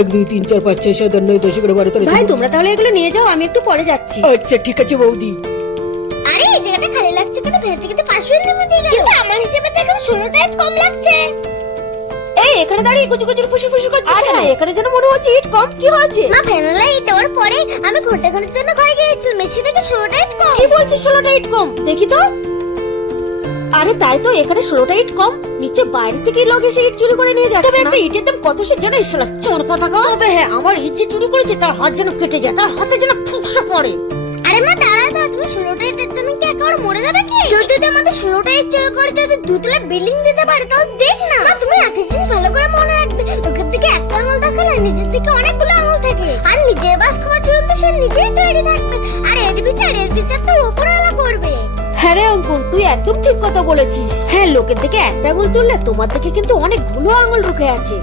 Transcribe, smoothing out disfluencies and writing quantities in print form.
1 2 3 4 5 6 7 8 9 10 11 12 13 ভাই তোমরা তাহলে এগুলো নিয়ে যাও, আমি একটু পরে যাচ্ছি। আচ্ছা ঠিক আছে বৌদি। আরে এই জায়গাটা খালি লাগছে কেন? ভেতরে কিন্তু 500 এর নেমে দিয়ে গেল। কিন্তু আমার হিসেবে তো এখানে 16টা ইট কম লাগছে। এই এখানে দাঁড়িয়ে কুচু কুচু ফুসু ফুসু করছিস। আরে না, এখানে যেন মনে হচ্ছে ইট কম। কি হয়েছে? মা ভ্যানিলা ইট দেওয়ার পরে আমি ঘন্টাখানেক জন্য ঘরে গিয়েছিলাম, মেশিন থেকে 16টা ইট কম। কি বলছিস 16টা ইট কম? দেখি তো। আরে তাই তো, এখানে 16টা ইট কম। নিচে বাইরে থেকে লোক এসে ইট চুরি করে নিয়ে যাচ্ছে। তবে একটা ইটের দাম কত সে জানিস? শালা চোর কথা কও। তবে হ্যাঁ, আমার ইট যে চুরি করেছে তার হাত যেন কেটে যায়, তার হাতে যেন ফুঁকসে পড়ে। আরে মা দাঁড়াও তো, তুমি 16টা ইটের জন্য কি একেবারে মরে যাবে কি? যদি আমাদের 16টা ইট চুরি করে যদি দুতলা বিল্ডিং দিতে পারে তাহলে দেখ না। মা তুমি একটা জিনিস ভালো করে মনে রাখবে, লোকের দিকে একটা আঙুল দেখো না, নিজের দিকে অনেকগুলো আঙুল থাকে। আর নিজে বাস খাওয়ার জন্য তো সে নিজেই তৈরি থাকবে। আর এর বিচার তো উপরওয়ালা করবে। হ্যাঁ রে অঙ্কুন, তুই একদম ঠিক কথা বলেছিস। হ্যাঁ, লোকের দিকে একটা আঙুল তুললে তোমার দিকে কিন্তু অনেকগুলো আঙুল রুখে আছে।